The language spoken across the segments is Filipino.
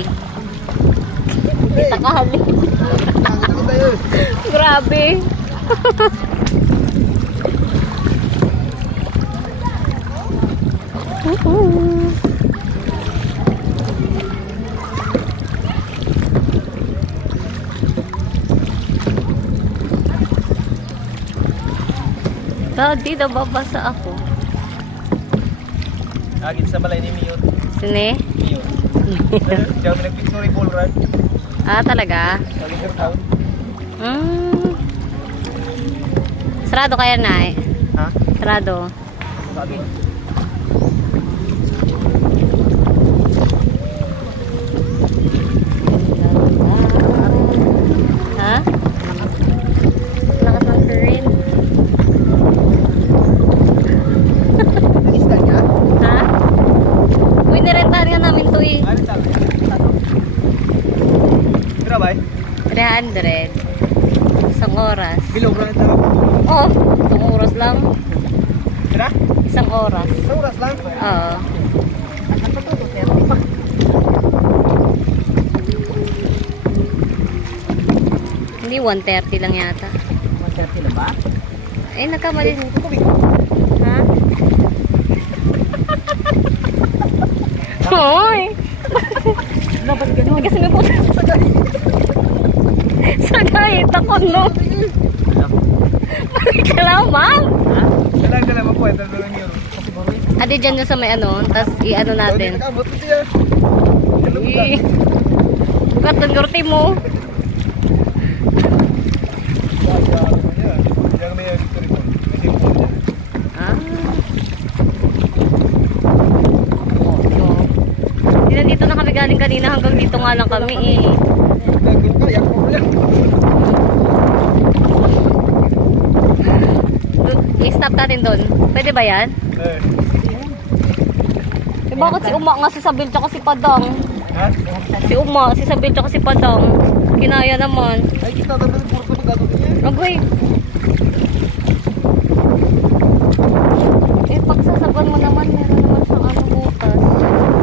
eh. Kita kahali. Grabe. Daddy, nababasa ako. Agit sa balay ni Mio. Sine? Mio. Diyan may nag-picture ball run. Ah, talaga? Agit sa town. Sarado kaya na eh. Ha? Sarado. Sabi. Ha? Lakas ng current. Nag-istan niya? Ha? Uy, nirentahan nga namin to eh. Ano sabi? Grabay? 300. Isang oras. Bilog lang ito. Oh, isang oras lang. Kira? Isang oras. Sa oras lang? Oo. Hindi, 130 lang yata. 130 na ba? Eh, nagkamali. Ha? Hoy! Dapat ganun. Kasi may po. Sagayit ako, no? Balik ka lamang. Kailangan ka naman po. Ito lang yun. Adi dyan nyo sa may ano, tapos i-ano natin. Nakabot ko siya. Bukat ng gorte mo. Ah. Dito na kami galing kanina hanggang dito nga lang kami eh. I-stop natin doon. Pwede ba yan? Eh bakit si Uma nga si Sabil tsaka si Padang? Si Uma, si Sabil tsaka si Padang. Kinaya naman. Ay, kita naman puro pa gagawin niya. Agoy. Eh pagsasaban mo naman, meron naman siyang ano butas.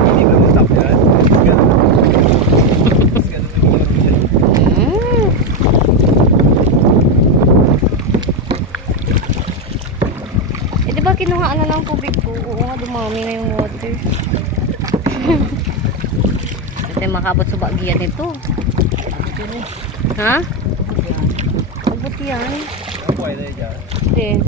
Hindi ko naman tap yan. Eh di ba kinuhaan na ng tubig ko? Oo nga, dumami na yung water. Ito yung makabot sa bagyan nito. Ha? Abot yan. Hindi.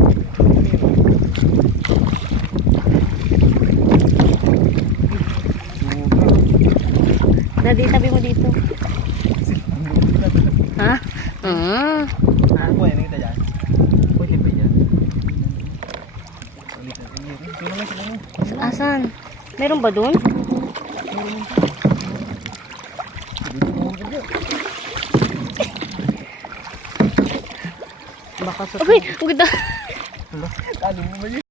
Daddy, tabi mo dito. Ha? Ako yan, kita dyan. Pwede pa dyan. Asan? Meron ba dun? Baka sa... Okay, ang ganda. Kali mo ba yun?